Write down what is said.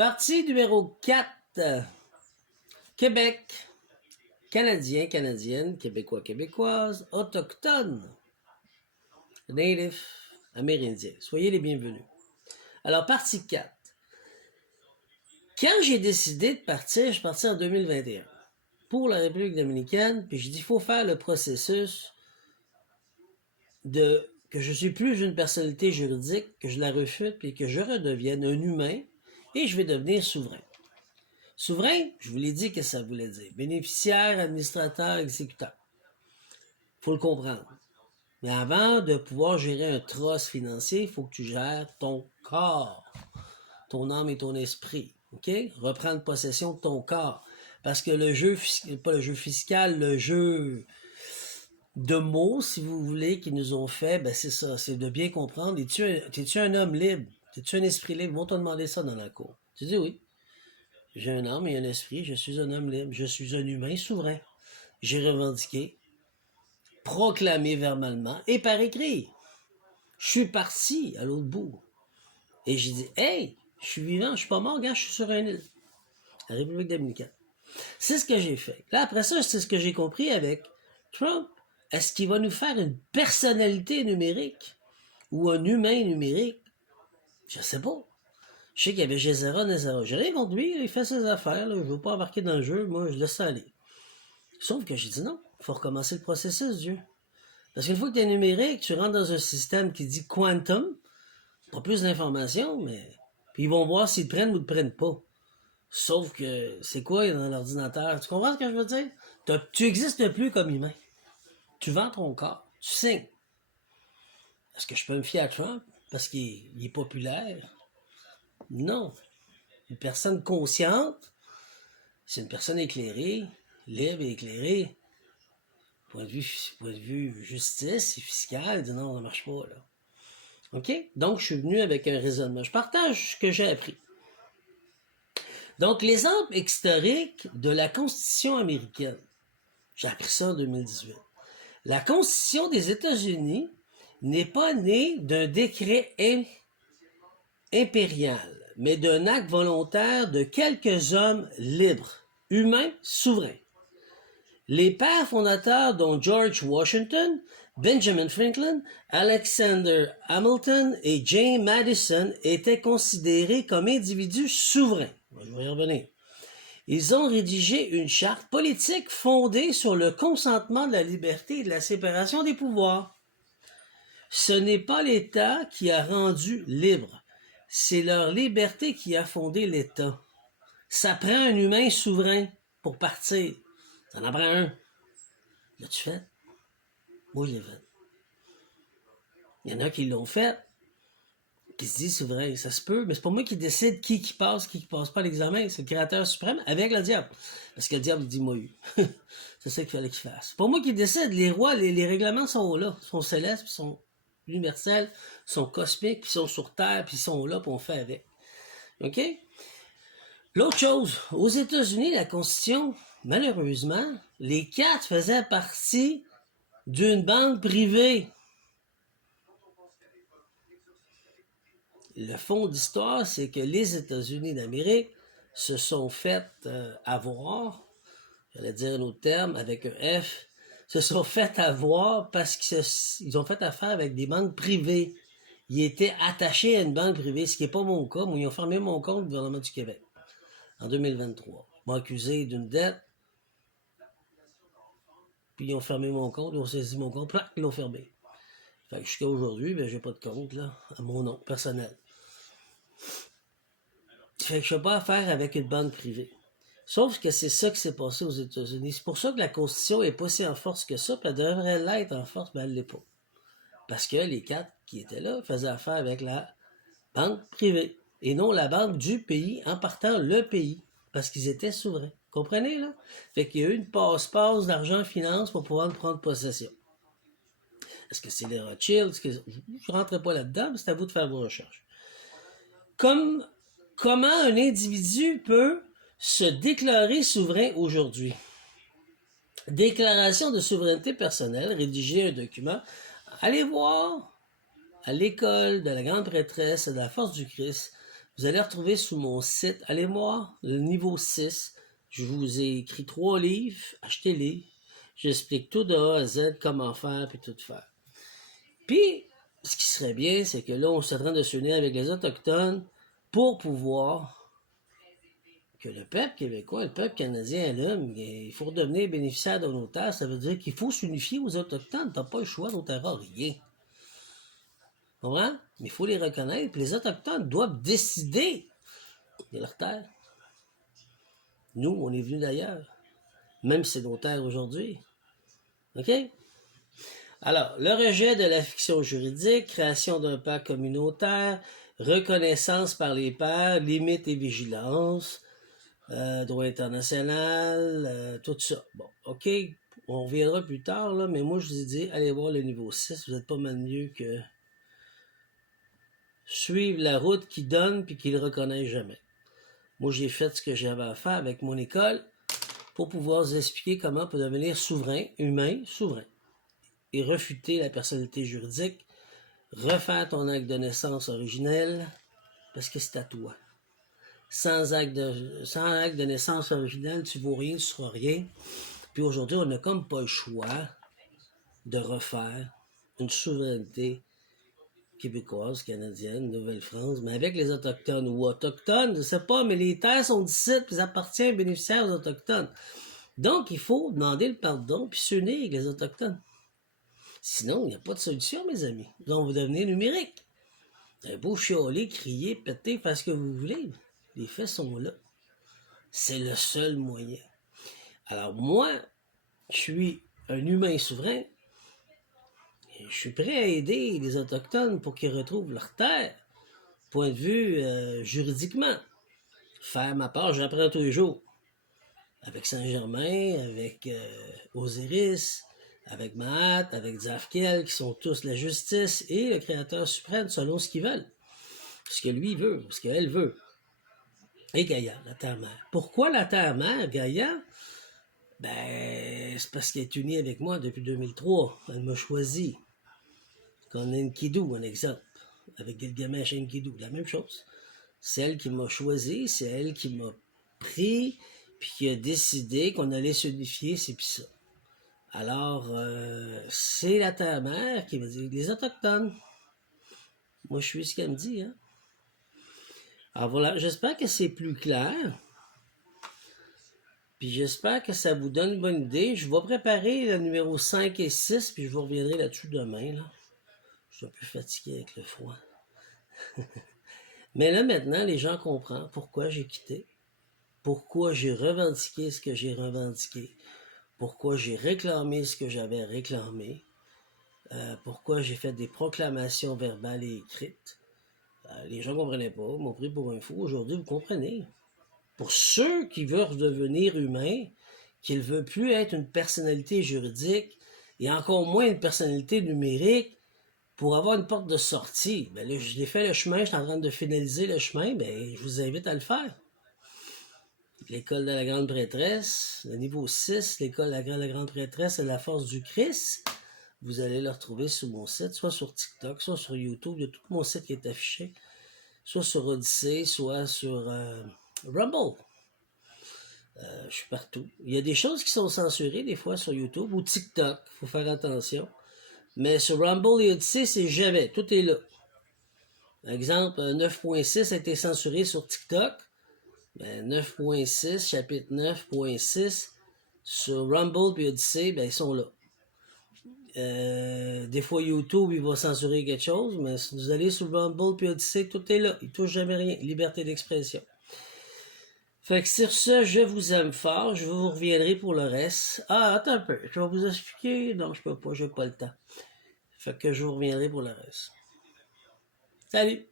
Partie numéro 4. Québec. Canadiens, Canadiennes, Québécois, Québécoises, Autochtones, Natifs, Amérindiens. Soyez les bienvenus. Alors, partie 4. Quand j'ai décidé de partir, je suis parti en 2021 pour la République dominicaine, puis je dis, il faut faire le processus de que je suis plus une personnalité juridique, que je la refute, puis que je redevienne un humain, et je vais devenir souverain. Souverain, je vous l'ai dit que ça voulait dire. Bénéficiaire, administrateur, exécuteur. Il faut le comprendre. Mais avant de pouvoir gérer un trust financier, il faut que tu gères ton corps, ton âme et ton esprit. OK? Reprendre possession de ton corps. Parce que le jeu, pas le jeu fiscal, le jeu de mots, si vous voulez, qu'ils nous ont fait, ben c'est ça, c'est de bien comprendre. Es-tu un homme libre? Es-tu un esprit libre? Ils vont te demander ça dans la cour. Tu dis oui. J'ai un âme et un esprit, je suis un homme libre, je suis un humain souverain. J'ai revendiqué, proclamé verbalement et par écrit. Je suis parti à l'autre bout. Et j'ai dit, hey, je suis vivant, je suis pas mort, regarde, je suis sur une île. La République dominicaine. C'est ce que j'ai fait. Là, après ça, c'est ce que j'ai compris avec Trump. Est-ce qu'il va nous faire une personnalité numérique ou un humain numérique? Je sais pas. Je sais qu'il y avait Gézera, Nézera. J'ai rien contre lui, il fait ses affaires. Là. Je ne veux pas embarquer dans le jeu, moi, je laisse ça aller. Sauf que j'ai dit non, il faut recommencer le processus, Dieu. Parce qu'une fois que tu es numérique, tu rentres dans un système qui dit quantum, tu as plus d'informations, mais. Puis ils vont voir s'ils te prennent ou ne te prennent pas. Sauf que c'est quoi dans l'ordinateur? Tu comprends ce que je veux dire? Tu n'existes plus comme humain. Tu vends ton corps, tu signes. Est-ce que je peux me fier à Trump parce qu'il est populaire? Non. Une personne consciente, c'est une personne éclairée, libre et éclairée. Point de vue justice et fiscal, dit non, ça ne marche pas, là. OK? Donc, je suis venu avec un raisonnement. Je partage ce que j'ai appris. Donc, l'exemple historique de la Constitution américaine. J'ai appris ça en 2018. La Constitution des États-Unis n'est pas née d'un décret impérial, mais d'un acte volontaire de quelques hommes libres, humains, souverains. Les pères fondateurs, dont George Washington, Benjamin Franklin, Alexander Hamilton et James Madison, étaient considérés comme individus souverains. Je vais y revenir. Ils ont rédigé une charte politique fondée sur le consentement de la liberté et de la séparation des pouvoirs. Ce n'est pas l'État qui a rendu libre, c'est leur liberté qui a fondé l'État. Ça prend un humain souverain pour partir. Ça en prend un. L'as-tu fait? Moi, je l'ai fait. Il y en a qui l'ont fait, qui se disent souverain. Ça se peut, mais c'est pas moi qui décide qui passe, qui passe pas l'examen. C'est le créateur suprême avec le diable. Parce que le diable dit moi. C'est ça qu'il fallait qu'il fasse. C'est pas moi qui décide. Les rois, les règlements sont là. Ils sont célestes, puis sont universels, sont cosmiques, puis sont sur Terre, puis ils sont là, puis on fait avec. OK? L'autre chose, aux États-Unis, la Constitution, malheureusement, les 4 faisaient partie d'une banque privée. Le fond d'histoire, c'est que les États-Unis d'Amérique se sont fait avoir, j'allais dire un autre terme, avec un F, se sont fait avoir parce qu'ils ont fait affaire avec des banques privées. Ils étaient attachés à une banque privée, ce qui n'est pas mon cas. Moi, ils ont fermé mon compte au gouvernement du Québec en 2023. Ils m'ont accusé d'une dette, puis ils ont fermé mon compte, ils ont saisi mon compte, puis ils l'ont fermé. Fait que jusqu'à aujourd'hui, ben, j'ai pas de compte là, à mon nom personnel. Fait que je n'ai pas affaire avec une banque privée. Sauf que c'est ça qui s'est passé aux États-Unis. C'est pour ça que la Constitution n'est pas si en force que ça, puis elle devrait l'être en force, mais elle ne l'est pas. Parce que les 4 qui étaient là faisaient affaire avec la banque privée, et non la banque du pays, en partant le pays, parce qu'ils étaient souverains. Comprenez, là? Fait qu'il y a eu une passe-passe d'argent-finance pour pouvoir prendre possession. Est-ce que c'est les Rothschild? Je ne rentrerai pas là-dedans, mais c'est à vous de faire vos recherches. Comment un individu peut se déclarer souverain aujourd'hui? Déclaration de souveraineté personnelle, rédiger un document. Allez voir à l'école de la grande prêtresse de la force du Christ. vous allez retrouver sur mon site, allez voir le niveau 6. Je vous ai écrit 3 livres, achetez-les. J'explique tout de A à Z, comment faire, puis tout faire. Puis, ce qui serait bien, c'est que là, on est en train de s'unir avec les Autochtones pour pouvoir que le peuple québécois, le peuple canadien, là, il faut redevenir bénéficiaire de nos terres. Ça veut dire qu'il faut s'unifier aux Autochtones. T'as pas le choix, nos terres, rien. Comprends? Mais il faut les reconnaître. Puis les Autochtones doivent décider de leurs terres. Nous, on est venus d'ailleurs. Même si c'est nos terres aujourd'hui. OK? Alors, le rejet de la fiction juridique, création d'un pacte communautaire, reconnaissance par les pairs, limites et vigilance, droit international, tout ça. Bon, OK, on reviendra plus tard, là, mais moi, je vous ai dit, allez voir le niveau 6, vous êtes pas mal mieux que suivre la route qui donne puis qui le reconnaît jamais. Moi, j'ai fait ce que j'avais à faire avec mon école pour pouvoir vous expliquer comment on peut devenir souverain, humain, souverain, et refuter la personnalité juridique, refaire ton acte de naissance originel, parce que c'est à toi. Sans acte de naissance originel, tu ne vaux rien, tu ne seras rien. Puis aujourd'hui, on n'a comme pas le choix de refaire une souveraineté québécoise, canadienne, Nouvelle-France, mais avec les Autochtones ou Autochtones, je ne sais pas, mais les terres sont d'ici, puis elles appartiennent aux bénéficiaires aux Autochtones. Donc, il faut demander le pardon, puis s'unir avec les Autochtones. Sinon, il n'y a pas de solution, mes amis. Donc, vous devenez numérique. Vous avez beau chialer, crier, péter, faire ce que vous voulez. Les faits sont là. C'est le seul moyen. Alors, moi, je suis un humain souverain. Et je suis prêt à aider les Autochtones pour qu'ils retrouvent leur terre. Point de vue juridiquement. Faire ma part, j'apprends tous les jours. Avec Saint-Germain, avec Osiris, avec Mahat, avec Zafkiel, qui sont tous la justice et le Créateur suprême selon ce qu'ils veulent. Ce que lui veut, ce qu'elle veut. Et Gaïa, la terre-mère. Pourquoi la terre-mère, Gaïa? Ben, c'est parce qu'elle est unie avec moi depuis 2003. Elle m'a choisi. Comme Enkidu, un exemple. Avec Gilgamesh et Enkidu, la même chose. C'est elle qui m'a choisi, c'est elle qui m'a pris, puis qui a décidé qu'on allait s'unifier, c'est puis ça. Alors, c'est la terre-mère qui me dit, les Autochtones. Moi, je suis ce qu'elle me dit, hein. Alors voilà, j'espère que c'est plus clair. Puis j'espère que ça vous donne une bonne idée. Je vais préparer le numéro 5 et 6, puis je vous reviendrai là-dessus demain, là. Je suis un peu fatigué avec le froid. Mais là, maintenant, les gens comprennent pourquoi j'ai quitté, pourquoi j'ai revendiqué ce que j'ai revendiqué, pourquoi j'ai réclamé ce que j'avais réclamé, pourquoi j'ai fait des proclamations verbales et écrites. Les gens ne comprenaient pas, m'ont pris pour un fou. Aujourd'hui, vous comprenez. Pour ceux qui veulent devenir humains, qui ne veulent plus être une personnalité juridique et encore moins une personnalité numérique, pour avoir une porte de sortie, ben là, j'ai fait le chemin, je suis en train de finaliser le chemin, ben, je vous invite à le faire. L'école de la grande prêtresse, le niveau 6, l'école de la grande prêtresse et la force du Christ, vous allez le retrouver sur mon site, soit sur TikTok, soit sur YouTube, il y a tout mon site qui est affiché, soit sur Odyssey, soit sur Rumble. Je suis partout. Il y a des choses qui sont censurées des fois sur YouTube ou TikTok, il faut faire attention. Mais sur Rumble et Odyssey, c'est jamais. Tout est là. Par exemple, 9.6 a été censuré sur TikTok. Ben, 9.6, chapitre 9.6, sur Rumble et Odyssey, ben, ils sont là. Des fois, YouTube, il va censurer quelque chose, mais si vous allez sur Rumble et Odyssey, tout est là. Il ne touche jamais rien. Liberté d'expression. Fait que sur ce, je vous aime fort. Je vous reviendrai pour le reste. Ah, attends un peu. Je vais vous expliquer. Non, je peux pas. J'ai pas le temps. Fait que je vous reviendrai pour le reste. Salut!